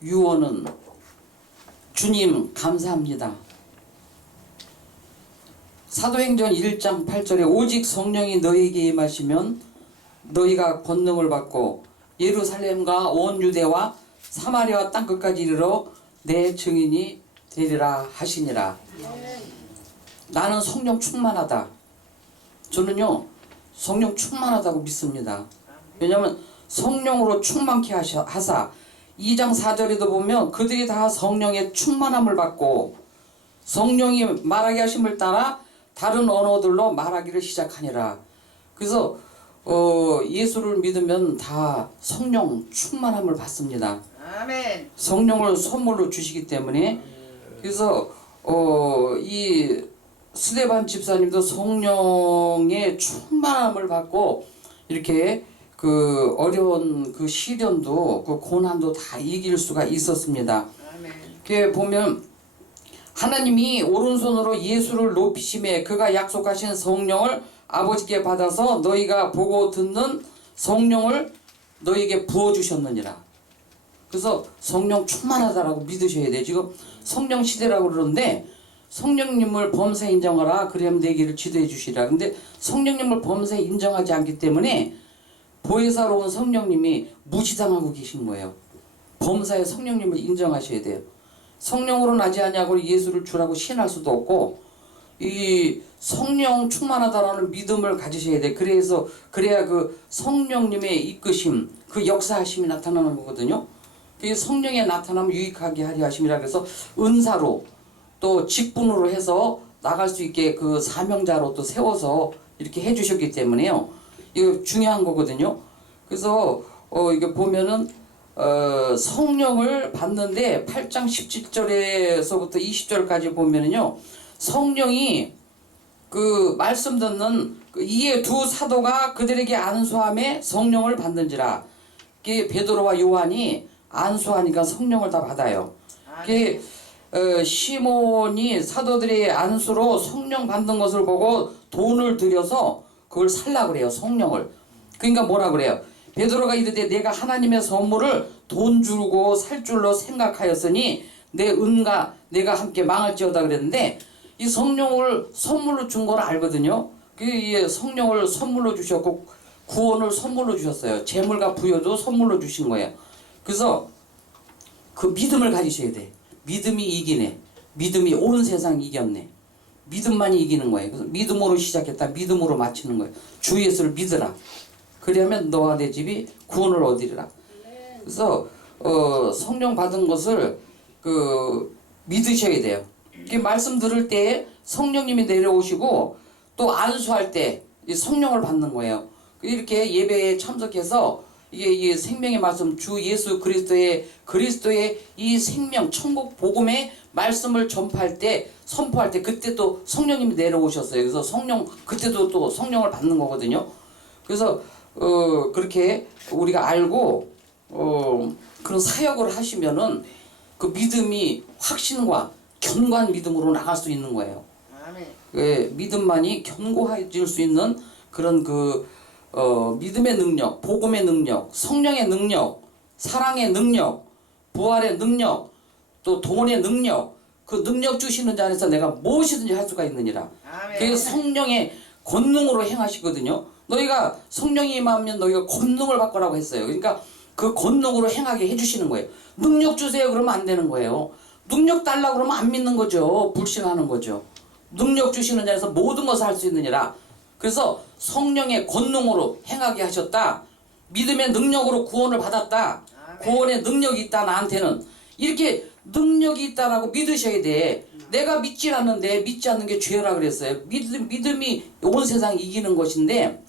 유언은 주님 감사합니다. 사도행전 1장 8절에 오직 성령이 너희에게 임하시면 너희가 권능을 받고 예루살렘과 온 유대와 사마리아 땅끝까지 이르러 내 증인이 되리라 하시니라. 나는 성령 충만하다. 저는요 성령 충만하다고 믿습니다. 왜냐하면 성령으로 충만케 하사 2장 4절에도 보면 그들이 다 성령의 충만함을 받고 성령이 말하게 하심을 따라 다른 언어들로 말하기를 시작하니라. 그래서 예수를 믿으면 다 성령 충만함을 받습니다. 아멘. 성령을 선물로 주시기 때문에. 그래서 이 스데반 집사님도 성령의 충만함을 받고 이렇게 그 어려운 그 시련도 그 고난도 다 이길 수가 있었습니다. 아멘. 그 보면 하나님이 오른손으로 예수를 높이심에 그가 약속하신 성령을 아버지께 받아서 너희가 보고 듣는 성령을 너희에게 부어주셨느니라. 그래서 성령 충만하다라고 믿으셔야 돼요. 지금 성령 시대라고 그러는데 성령님을 범사 인정하라 그러면 내 길을 지도해 주시라. 근데 성령님을 범사 인정하지 않기 때문에 보혜사로 운 성령님이 무시당하고 계신 거예요. 범사의 성령님을 인정하셔야 돼요. 성령으로 나지 아니하고 예수를 주라고 시인할 수도 없고 이 성령 충만하다라는 믿음을 가지셔야 돼. 그래야 그 성령님의 이끄심, 그 역사하심이 나타나는 거거든요. 그 성령의 나타나면 유익하게 하려 하심이라. 그래서 은사로 또 직분으로 해서 나갈 수 있게 그 사명자로 또 세워서 이렇게 해주셨기 때문에요. 이거 중요한 거거든요. 그래서 이게 보면은 성령을 받는데 8장 17절에서부터 20절까지 보면은요, 성령이 그 말씀 듣는 이에 두 사도가 그들에게 안수함에 성령을 받는지라. 그게 베드로와 요한이 안수하니까 성령을 다 받아요. 그게 시몬이 사도들의 안수로 성령 받는 것을 보고 돈을 들여서 그걸 살라고 그래요. 성령을. 그러니까 뭐라 그래요? 베드로가 이르되 내가 하나님의 선물을 돈 주고 살 줄로 생각하였으니 내 은과 내가 함께 망할지어다 그랬는데 이 성령을 선물로 준 걸 알거든요. 그 성령을 선물로 주셨고 구원을 선물로 주셨어요. 재물과 부여도 선물로 주신 거예요. 그래서 그 믿음을 가지셔야 돼. 믿음이 이기네. 믿음이 온 세상 이겼네. 믿음만이 이기는 거예요. 그래서 믿음으로 시작했다. 믿음으로 마치는 거예요. 주 예수를 믿으라. 그러면 너와 내 집이 구원을 얻으리라. 그래서 성령 받은 것을 믿으셔야 돼요. 이렇게 말씀 들을 때 성령님이 내려오시고 또 안수할 때 성령을 받는 거예요. 이렇게 예배에 참석해서 이게 생명의 말씀 주 예수 그리스도의 이 생명 천국 복음의 말씀을 전파할 때 선포할 때 그때 또 성령님이 내려오셨어요. 그래서 그때도 또 성령을 받는 거거든요. 그래서 그렇게 우리가 알고 그런 사역을 하시면은 그 믿음이 확신과 견고한 믿음으로 나갈 수 있는 거예요. 아멘. 믿음만이 견고해질 수 있는 그런 믿음의 능력, 복음의 능력, 성령의 능력, 사랑의 능력, 부활의 능력, 또 돈의 능력, 그 능력 주시는 자 안에서 내가 무엇이든지 할 수가 있느니라. 그게 성령의 권능으로 행하시거든요. 너희가 성령이 임하면 너희가 권능을 받거라고 했어요. 그러니까 그 권능으로 행하게 해주시는 거예요. 능력 주세요 그러면 안 되는 거예요. 능력 달라고 그러면 안 믿는 거죠. 불신하는 거죠. 능력 주시는 자에서 모든 것을 할 수 있느니라. 그래서 성령의 권능으로 행하게 하셨다. 믿음의 능력으로 구원을 받았다. 구원의 능력이 있다 나한테는. 이렇게 능력이 있다라고 믿으셔야 돼. 내가 믿지 않는데 믿지 않는 게 죄라 그랬어요. 믿음이 온 세상 이기는 것인데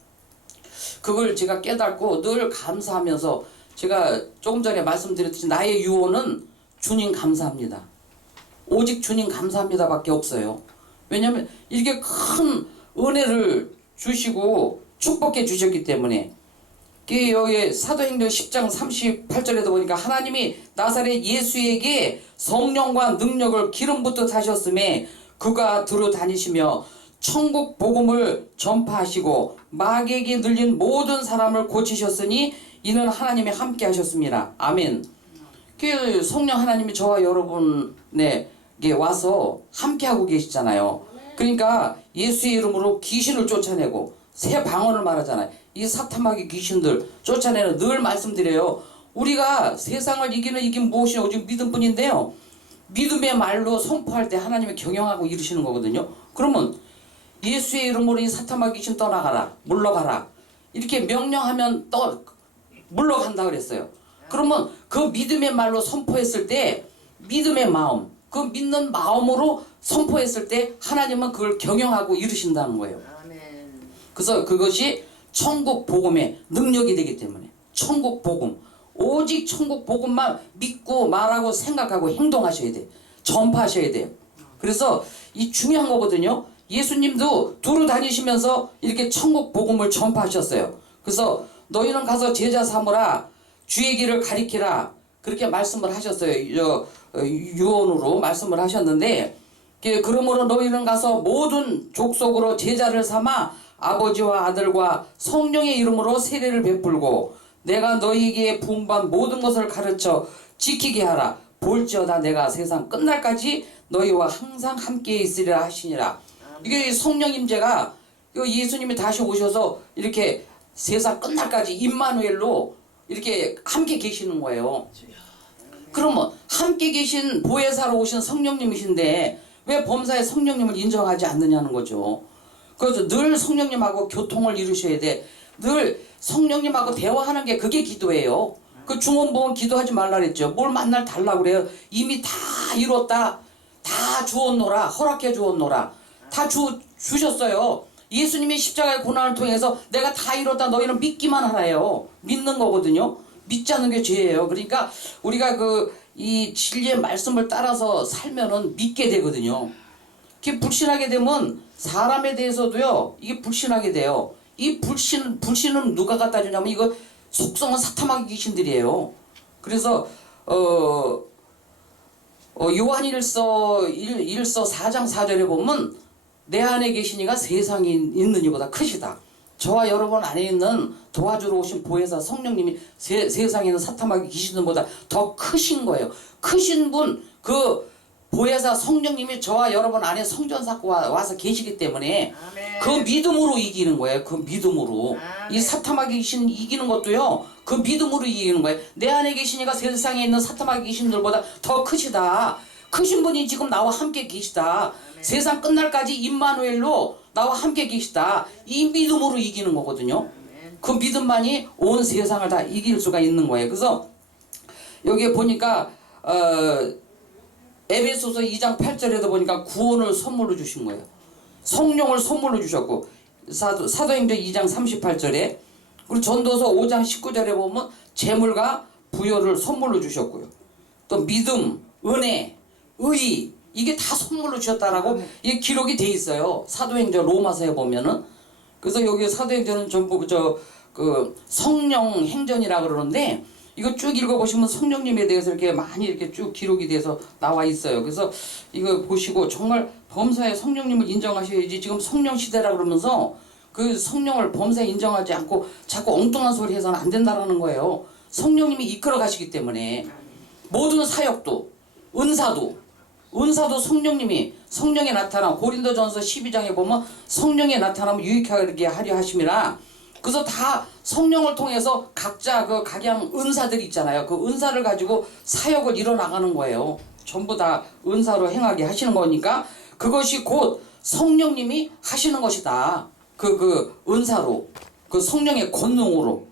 그걸 제가 깨닫고 늘 감사하면서 제가 조금 전에 말씀드렸듯이 나의 유언은 주님 감사합니다. 오직 주님 감사합니다 밖에 없어요. 왜냐하면 이렇게 큰 은혜를 주시고 축복해 주셨기 때문에. 여기 사도행전 10장 38절에도 보니까 하나님이 나사렛 예수에게 성령과 능력을 기름 붓듯 하셨음에 그가 두루 다니시며 천국 복음을 전파하시고 마귀에게 들린 모든 사람을 고치셨으니 이는 하나님이 함께 하셨습니다. 아멘. 그 성령 하나님이 저와 여러분에게 와서 함께하고 계시잖아요. 그러니까 예수의 이름으로 귀신을 쫓아내고 새 방언을 말하잖아요. 이 사탄마귀 귀신들 쫓아내는 늘 말씀드려요. 우리가 세상을 이기는 이긴 무엇이냐 오직 믿음뿐인데요. 믿음의 말로 선포할 때 하나님이 경영하고 이루시는 거거든요. 그러면 예수의 이름으로 이 사탄마귀 귀신 떠나가라, 물러가라 이렇게 명령하면 물러간다 그랬어요. 그러면 그 믿음의 말로 선포했을 때 믿음의 마음, 그 믿는 마음으로 선포했을 때 하나님은 그걸 경영하고 이루신다는 거예요. 그래서 그것이 천국 복음의 능력이 되기 때문에 천국 복음, 오직 천국 복음만 믿고 말하고 생각하고 행동하셔야 돼요. 전파하셔야 돼요. 그래서 이 중요한 거거든요. 예수님도 두루 다니시면서 이렇게 천국 복음을 전파하셨어요. 그래서 너희는 가서 제자 삼으라, 주의 길을 가리키라 그렇게 말씀을 하셨어요. 유언으로 말씀을 하셨는데, 그러므로 너희는 가서 모든 족속으로 제자를 삼아 아버지와 아들과 성령의 이름으로 세례를 베풀고 내가 너희에게 부음한 모든 것을 가르쳐 지키게 하라. 볼지어다 내가 세상 끝날까지 너희와 항상 함께 있으리라 하시니라. 이게 성령 임재가 예수님이 다시 오셔서 이렇게 세상 끝날까지 임마누엘로 이렇게 함께 계시는 거예요. 그러면 함께 계신 보혜사로 오신 성령님이신데 왜 범사의 성령님을 인정하지 않느냐는 거죠. 그래서 늘 성령님하고 교통을 이루셔야 돼. 늘 성령님하고 대화하는 게 그게 기도예요. 그 중원보험 기도하지 말라 그랬죠. 뭘 만날 달라고 그래요. 이미 다 이뤘다. 다 주었노라. 허락해 주었노라. 다 주셨어요. 예수님이 십자가의 고난을 통해서 내가 다 이뤘다. 너희는 믿기만 하라요. 믿는 거거든요. 믿지 않는 게 죄예요. 그러니까 우리가 이 진리의 말씀을 따라서 살면은 믿게 되거든요. 이렇게 불신하게 되면 사람에 대해서도요, 이게 불신하게 돼요. 이 불신은 누가 갖다 주냐면 이거 속성은 사탄마귀 귀신들이에요. 그래서 요한일서 4장 4절에 보면 내 안에 계신 이가 세상에 있는 이보다 크시다. 저와 여러분 안에 있는 도와주러 오신 보혜사 성령님이 세상에 있는 사탄마귀 귀신들보다 더 크신 거예요. 크신 분, 그 보혜사 성령님이 저와 여러분 안에 성전사고 와서 계시기 때문에 아멘. 그 믿음으로 이기는 거예요. 그 믿음으로. 아멘. 이 사탄마귀 귀신 이기는 것도요. 그 믿음으로 이기는 거예요. 내 안에 계시니까 세상에 있는 사탄마귀 귀신들보다 더 크시다. 크신 분이 지금 나와 함께 계시다. 아멘. 세상 끝날까지 임마누엘로 나와 함께 계시다. 이 믿음으로 이기는 거거든요. 아멘. 그 믿음만이 온 세상을 다 이길 수가 있는 거예요. 그래서 여기에 보니까 에베소서 2장 8절에도 보니까 구원을 선물로 주신 거예요. 성령을 선물로 주셨고 사도행전 2장 38절에 그리고 전도서 5장 19절에 보면 재물과 부여를 선물로 주셨고요. 또 믿음, 은혜, 의 이게 다 선물로 주셨다라고 이게 기록이 돼 있어요. 사도행전 로마서에 보면은. 그래서 여기 사도행전은 전부 그 성령 행전이라 그러는데 이거 쭉 읽어보시면 성령님에 대해서 이렇게 많이 이렇게 쭉 기록이 돼서 나와 있어요. 그래서 이거 보시고 정말 범사에 성령님을 인정하셔야지. 지금 성령 시대라 그러면서 그 성령을 범사에 인정하지 않고 자꾸 엉뚱한 소리 해서는 안 된다라는 거예요. 성령님이 이끌어 가시기 때문에 모든 사역도 은사도 성령님이 성령에 나타나 고린도전서 12장에 보면 성령에 나타나면 유익하게 하려 하심이라. 그래서 다 성령을 통해서 각자 그 각양 은사들이 있잖아요. 그 은사를 가지고 사역을 이뤄나가는 거예요. 전부 다 은사로 행하게 하시는 거니까 그것이 곧 성령님이 하시는 것이다. 그 은사로, 그 성령의 권능으로.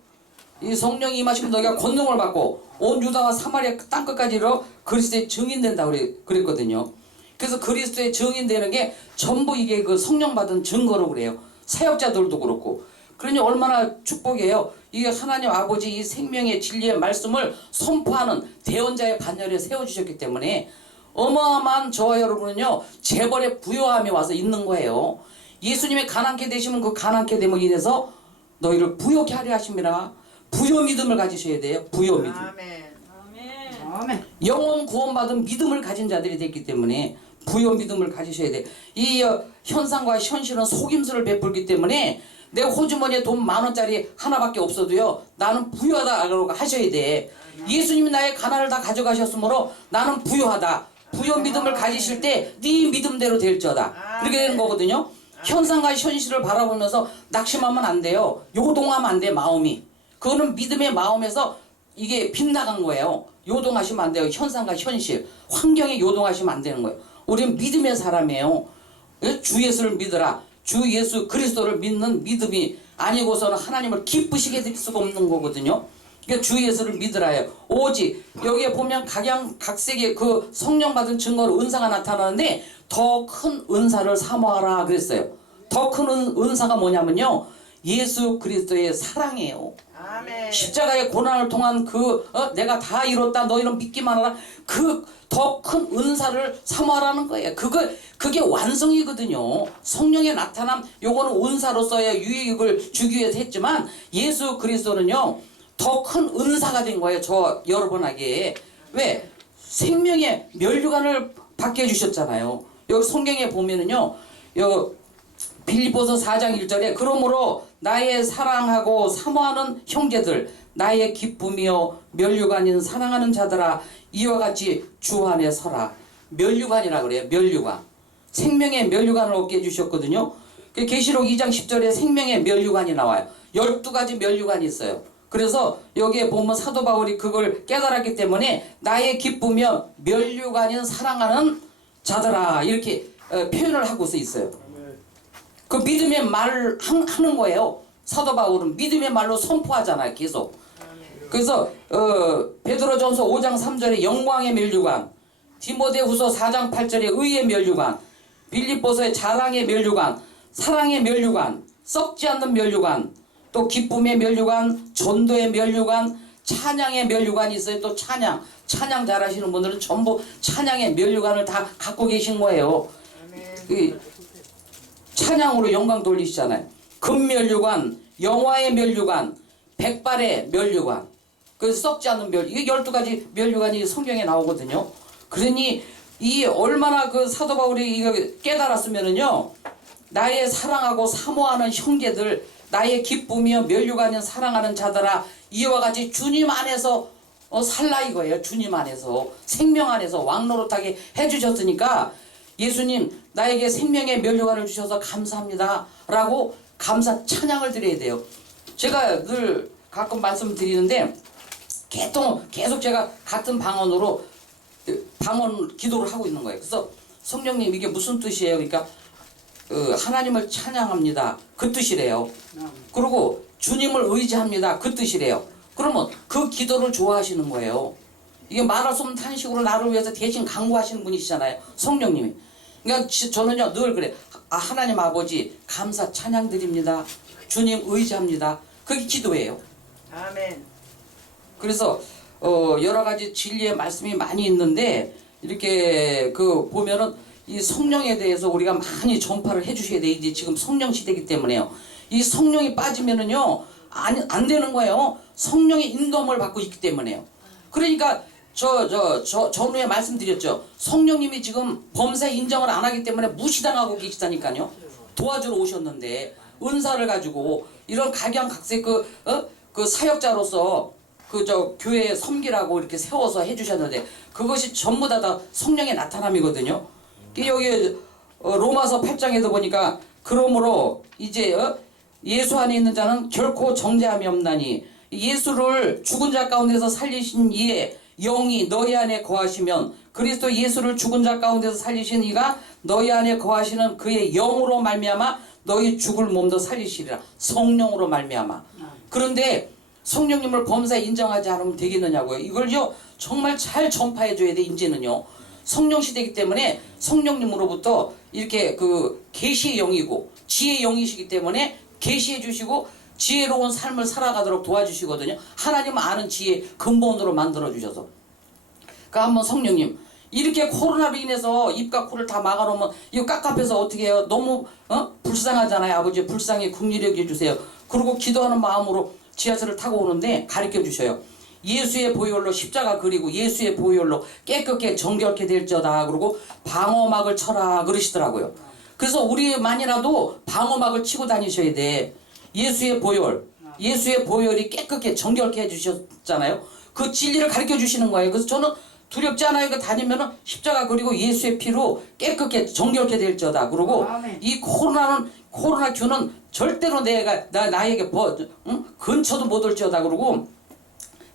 이 성령이 임하시면 너희가 권능을 받고 온 유다와 사마리아 땅끝까지 이르러 그리스도의 증인된다 그랬거든요. 그래서 그리스도의 증인되는 게 전부 이게 그 성령 받은 증거로 그래요. 사역자들도 그렇고. 그러니 얼마나 축복이에요. 이게 하나님 아버지 이 생명의 진리의 말씀을 선포하는 대언자의 반열에 세워주셨기 때문에 어마어마한 저와 여러분은요 재벌의 부요함이 와서 있는 거예요. 예수님이 가난케 되시면 그 가난케 됨으로 인해서 너희를 부요케 하려 하심이라. 부요 믿음을 가지셔야 돼요. 부요 믿음. 아멘. 영원 구원받은 믿음을 가진 자들이 됐기 때문에 부요 믿음을 가지셔야 돼요. 이 현상과 현실은 속임수를 베풀기 때문에 내 호주머니에 돈 10,000원짜리 하나밖에 없어도요 나는 부유하다라고 하셔야 돼. 예수님이 나의 가난을 다 가져가셨으므로 나는 부유하다. 부여 믿음을 가지실 때 네 믿음대로 될지어다. 그렇게 되는 거거든요. 현상과 현실을 바라보면서 낙심하면 안 돼요. 요동하면 안 돼. 마음이. 그거는 믿음의 마음에서 이게 빗나간 거예요. 요동하시면 안 돼요. 현상과 현실, 환경에 요동하시면 안 되는 거예요. 우리는 믿음의 사람이에요. 주 예수를 믿으라. 주 예수 그리스도를 믿는 믿음이 아니고서는 하나님을 기쁘시게 될 수가 없는 거거든요. 그러니까 주 예수를 믿으라요. 오직 여기에 보면 각양각색의 그 성령 받은 증거로 은사가 나타나는데 더 큰 은사를 사모하라 그랬어요. 더 큰 은사가 뭐냐면요, 예수 그리스도의 사랑이에요. 아멘. 십자가의 고난을 통한 내가 다 이뤘다 너희는 믿기만 하라, 그 더 큰 은사를 사모하라는 거예요. 그게 완성이거든요. 성령의 나타남, 요거는 은사로서의 유익을 주기 위해서 했지만 예수 그리스도는요 더 큰 은사가 된 거예요. 저 여러분에게. 왜? 생명의 면류관을 받게 해주셨잖아요. 여기 성경에 보면은요, 빌립보서 4장 1절에 그러므로 나의 사랑하고 사모하는 형제들, 나의 기쁨이요 면류관인 사랑하는 자들아, 이와 같이 주 안에 서라. 면류관이라 그래요. 면류관. 생명의 면류관을 얻게 해주셨거든요. 계시록 2장 10절에 생명의 면류관이 나와요. 12가지 면류관이 있어요. 그래서 여기에 보면 사도 바울이 그걸 깨달았기 때문에 나의 기쁨이요 면류관인 사랑하는 자들아, 이렇게 표현을 하고서 있어요. 그 믿음의 말을 하는 거예요. 사도 바울은 믿음의 말로 선포하잖아요. 계속. 그래서 베드로전서 5장 3절에 영광의 면류관, 디모데후서 4장 8절에 의의 면류관, 빌립보서의 자랑의 면류관, 사랑의 면류관, 썩지 않는 면류관, 또 기쁨의 면류관, 전도의 면류관, 찬양의 면류관이 있어요. 또 찬양 잘하시는 분들은 전부 찬양의 면류관을 다 갖고 계신 거예요. 찬양으로 영광 돌리시잖아요. 금면류관, 영화의 면류관, 백발의 면류관, 그래서 썩지 않는 이게 12가지 면류관이 성경에 나오거든요. 그러니 이 얼마나 그 사도 바울이 이거 깨달았으면은요, 나의 사랑하고 사모하는 형제들, 나의 기쁨이여 면류관인 사랑하는 자들아, 이와 같이 주님 안에서 살라 이거예요. 주님 안에서, 생명 안에서 왕노릇하게 해주셨으니까 예수님 나에게 생명의 면류관을 주셔서 감사합니다 라고 감사 찬양을 드려야 돼요. 제가 늘 가끔 말씀드리는데 계속 제가 같은 방언으로 방언 기도를 하고 있는 거예요. 그래서 성령님 이게 무슨 뜻이에요? 그러니까 하나님을 찬양합니다 그 뜻이래요. 그리고 주님을 의지합니다 그 뜻이래요. 그러면 그 기도를 좋아하시는 거예요. 이게 말할 수 없는 탄식으로 나를 위해서 대신 강구하시는 분이시잖아요, 성령님이. 그러니까 저는요 늘 그래. 하나님 아버지 감사 찬양 드립니다, 주님 의지합니다, 그게 기도예요. 아멘. 그래서 여러 가지 진리의 말씀이 많이 있는데 이렇게 보면은 이 성령에 대해서 우리가 많이 전파를 해주셔야 돼. 이제 지금 성령 시대이기 때문에요. 이 성령이 빠지면은요 안 되는 거예요. 성령의 인도함을 받고 있기 때문에요. 그러니까 전후에 말씀드렸죠. 성령님이 지금 범사 인정을 안 하기 때문에 무시당하고 계시다니까요. 도와주러 오셨는데 은사를 가지고 이런 각양각색 그 사역자로서 교회에 섬기라고 이렇게 세워서 해주셨는데 그것이 전부 다 성령의 나타남이거든요. 여기 로마서 8장에도 보니까 그러므로 이제 예수 안에 있는 자는 결코 정죄함이 없나니 예수를 죽은 자 가운데서 살리신 이의 영이 너희 안에 거하시면 그리스도 예수를 죽은 자 가운데서 살리신 이가 너희 안에 거하시는 그의 영으로 말미암아 너희 죽을 몸도 살리시리라. 성령으로 말미암아. 그런데 성령님을 범사에 인정하지 않으면 되겠느냐고요. 이걸요 정말 잘 전파해 줘야 돼. 이제는요 성령 시대이기 때문에 성령님으로부터 이렇게 계시의 영이고 지혜의 영이시기 때문에 계시해 주시고 지혜로운 삶을 살아가도록 도와주시거든요. 하나님은 아는 지혜 근본으로 만들어 주셔서. 그러니까 한번 성령님 이렇게 코로나로 인해서 입과 코를 다 막아놓으면 이거 깝깝해서 어떻게 해요? 너무 불쌍하잖아요. 아버지 불쌍히 긍휼히 여겨주세요. 그리고 기도하는 마음으로 지하철을 타고 오는데 가르쳐 주셔요. 예수의 보혈로 십자가 그리고 예수의 보혈로 깨끗게 정결케 될지어다. 그리고 방어막을 쳐라 그러시더라고요. 그래서 우리만이라도 방어막을 치고 다니셔야 돼. 예수의 보혈, 예수의 보혈이 깨끗게 정결케 해주셨잖아요. 그 진리를 가르쳐 주시는 거예요. 그래서 저는 두렵지 않아요. 그 다니면은 십자가 그리고 예수의 피로 깨끗게 정결케 될지어다. 그리고 이 코로나 큐는 절대로 나에게 근처도 못 올지어다. 그러고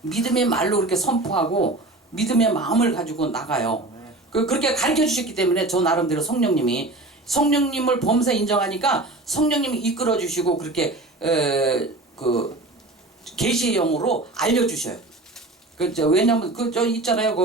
믿음의 말로 그렇게 선포하고 믿음의 마음을 가지고 나가요. 그렇게 가르쳐 주셨기 때문에 저 나름대로 성령님을 범사 인정하니까 성령님이 이끌어 주시고 그렇게 그 계시의 영으로 알려 주셔요. 왜냐면 저 있잖아요.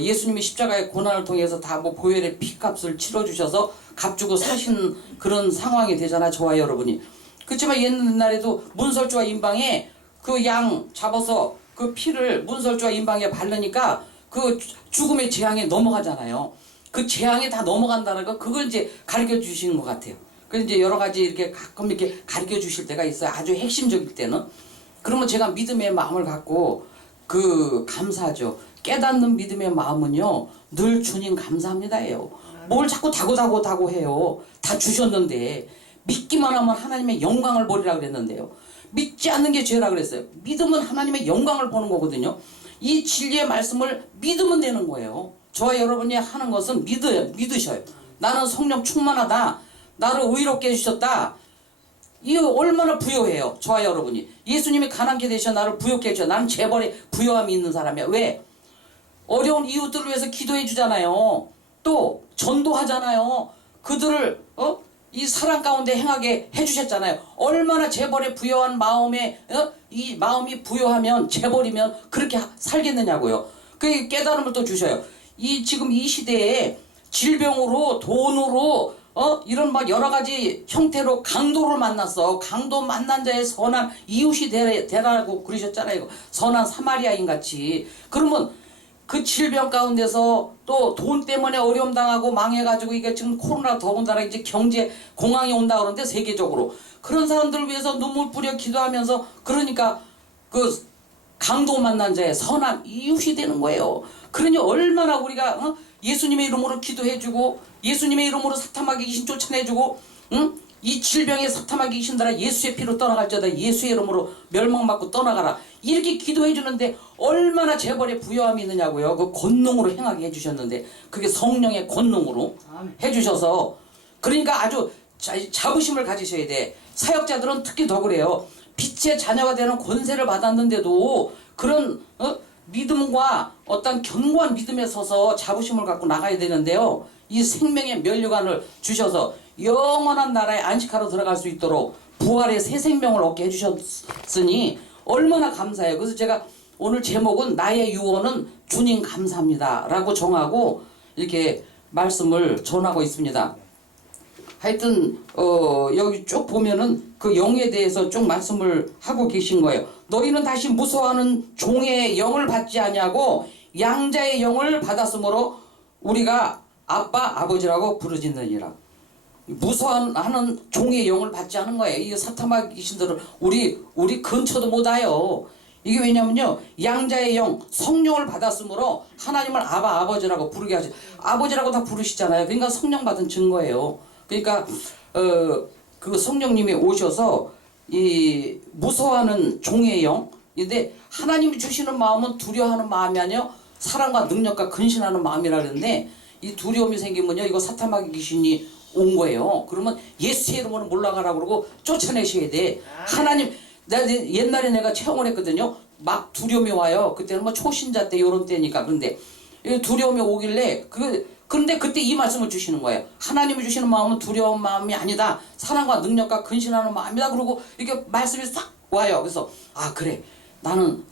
예수님이 십자가의 고난을 통해서 다 뭐 보혈의 피값을 치러 주셔서 값주고 사신 그런 상황이 되잖아요. 저와 여러분이. 그렇지만 옛날에도 문설주와 임방에 그 양 잡아서 그 피를 문설주와 임방에 바르니까 그 죽음의 재앙에 넘어가잖아요. 그 재앙에 다 넘어간다는 거 그걸 이제 가르쳐 주시는 것 같아요. 그래서 이제 여러 가지 이렇게 가끔 이렇게 가르쳐 주실 때가 있어요. 아주 핵심적일 때는. 그러면 제가 믿음의 마음을 갖고 감사하죠. 깨닫는 믿음의 마음은요 늘 주님 감사합니다예요. 뭘 자꾸 다고 해요. 다 주셨는데 믿기만 하면 하나님의 영광을 보리라 그랬는데요. 믿지 않는 게 죄라 그랬어요. 믿음은 하나님의 영광을 보는 거거든요. 이 진리의 말씀을 믿으면 되는 거예요. 저와 여러분이 하는 것은 믿으셔요. 나는 성령 충만하다. 나를 의롭게 해주셨다. 이거 얼마나 부요해요. 저와 여러분이. 예수님이 가난케 되셔 나를 부요케 해주셔. 나는 재벌에 부요함이 있는 사람이야. 왜? 어려운 이웃들을 위해서 기도해 주잖아요. 또 전도하잖아요. 그들을 이 사랑 가운데 행하게 해주셨잖아요. 얼마나 재벌에 부여한 마음에 이 마음이 부여하면 재벌이면 그렇게 살겠느냐고요. 그 깨달음을 또 주셔요. 지금 이 시대에 질병으로 돈으로 이런 막 여러 가지 형태로 강도를 만났어. 강도 만난 자의 선한 이웃이 되라고 그러셨잖아요. 선한 사마리아인 같이. 그러면 그 질병 가운데서 또 돈 때문에 어려움 당하고 망해가지고 이게 지금 코로나 더군다나 이제 경제 공황이 온다 그러는데 세계적으로 그런 사람들을 위해서 눈물 뿌려 기도하면서 그러니까 그 강도 만난 자의 선한 이웃이 되는 거예요. 그러니 얼마나 우리가 예수님의 이름으로 기도해주고 예수님의 이름으로 사탄마귀 귀신 쫓아내주고 이 질병에 사탄마귀 귀신들아 예수의 피로 떠나갈지어다. 예수의 이름으로 멸망받고 떠나가라. 이렇게 기도해주는데 얼마나 재벌의 부요함이 있느냐고요. 그 권능으로 행하게 해주셨는데 그게 성령의 권능으로 해주셔서 그러니까 아주 자부심을 가지셔야 돼. 사역자들은 특히 더 그래요. 빛의 자녀가 되는 권세를 받았는데도 그런 믿음과 어떤 견고한 믿음에 서서 자부심을 갖고 나가야 되는데요. 이 생명의 면류관을 주셔서 영원한 나라에 안식하러 들어갈 수 있도록 부활의 새 생명을 얻게 해주셨으니 얼마나 감사해요. 그래서 제가 오늘 제목은 나의 유언은 주님 감사합니다 라고 정하고 이렇게 말씀을 전하고 있습니다. 하여튼 여기 쭉 보면은 그 영에 대해서 쭉 말씀을 하고 계신 거예요. 너희는 다시 무서워하는 종의 영을 받지 아니하고 양자의 영을 받았으므로 우리가 아빠 아버지라고 부르짖느니라. 무서워하는 종의 영을 받지 않은 거예요. 이 사탄마귀 귀신들을 우리 근처도 못 와요. 이게 왜냐면요 양자의 영 성령을 받았으므로 하나님을 아바 아버지라고 부르게 하죠. 아버지라고 다 부르시잖아요. 그러니까 성령 받은 증거예요. 그러니까 그 성령님이 오셔서 이 무서워하는 종의 영인데 하나님이 주시는 마음은 두려워하는 마음이 아니요 사랑과 능력과 근신하는 마음이라 그러는데 이 두려움이 생기면요 이거 사탄마귀 귀신이 온 거예요. 그러면 예수의 이름으로 몰라가라 그러고 쫓아내셔야 돼. 하나님 옛날에 내가 체험을 했거든요. 막 두려움이 와요. 그때는 뭐 초신자 때 요런 때니까. 그런데 두려움이 오길래 그런데 그때 이 말씀을 주시는 거예요. 하나님이 주시는 마음은 두려운 마음이 아니다. 사랑과 능력과 근신하는 마음이다. 그러고 이렇게 말씀이 싹 와요. 그래서 그래 나는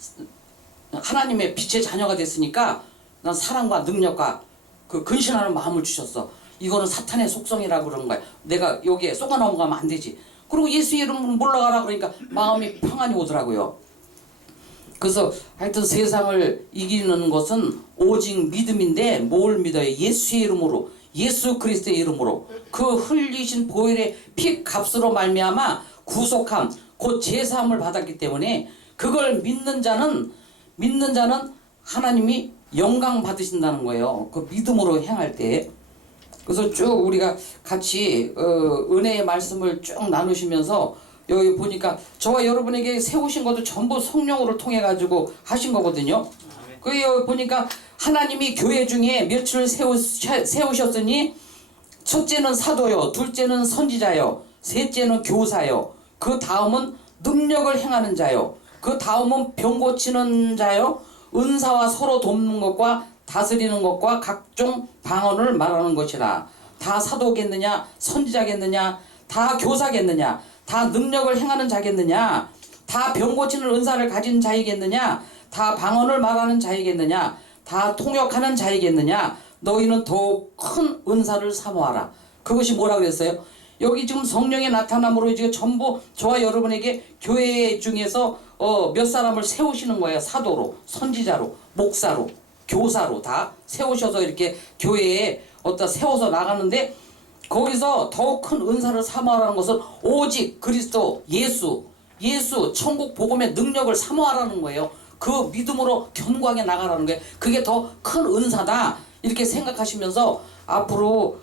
하나님의 빛의 자녀가 됐으니까 난 사랑과 능력과 그 근신하는 마음을 주셨어. 이거는 사탄의 속성이라고 그러는 거야. 내가 여기에 쏘가 넘어가면 안 되지. 그리고 예수의 이름으로 몰라가라 그러니까 마음이 평안이 오더라고요. 그래서 하여튼 세상을 이기는 것은 오직 믿음인데 뭘 믿어요? 예수의 이름으로 예수 그리스도의 이름으로 그 흘리신 보혈의 피 값으로 말미암아 구속함 곧 제사함을 받았기 때문에 그걸 믿는 자는 하나님이 영광 받으신다는 거예요. 그 믿음으로 행할 때. 그래서 쭉 우리가 같이 은혜의 말씀을 쭉 나누시면서 여기 보니까 저와 여러분에게 세우신 것도 전부 성령으로 통해 가지고 하신 거거든요. 그 여기 보니까 하나님이 교회 중에 며칠을 세우셨으니 첫째는 사도요, 둘째는 선지자요, 셋째는 교사요, 그 다음은 능력을 행하는 자요, 그 다음은 병 고치는 자요, 은사와 서로 돕는 것과 다스리는 것과 각종 방언을 말하는 것이라. 다 사도겠느냐, 선지자겠느냐, 다 교사겠느냐, 다 능력을 행하는 자겠느냐, 다 병 고치는 은사를 가진 자이겠느냐, 다 방언을 말하는 자이겠느냐, 다 통역하는 자이겠느냐, 너희는 더욱 큰 은사를 사모하라. 그것이 뭐라 그랬어요? 여기 지금 성령의 나타남으로 이제 전부 저와 여러분에게 교회 중에서 몇 사람을 세우시는 거예요. 사도로, 선지자로, 목사로, 교사로 다 세우셔서 이렇게 교회에 세워서 나가는데, 거기서 더욱 큰 은사를 사모하라는 것은 오직 그리스도 예수 천국 복음의 능력을 사모하라는 거예요. 그 믿음으로 견고하게 나가라는 거예요. 그게 더 큰 은사다 이렇게 생각하시면서 앞으로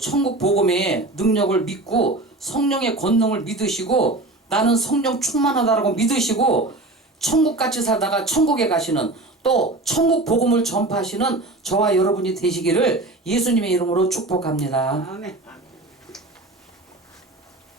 천국 복음의 능력을 믿고 성령의 권능을 믿으시고 나는 성령 충만하다라고 믿으시고 천국같이 살다가 천국에 가시는, 또 천국 복음을 전파하시는 저와 여러분이 되시기를 예수님의 이름으로 축복합니다. 아멘.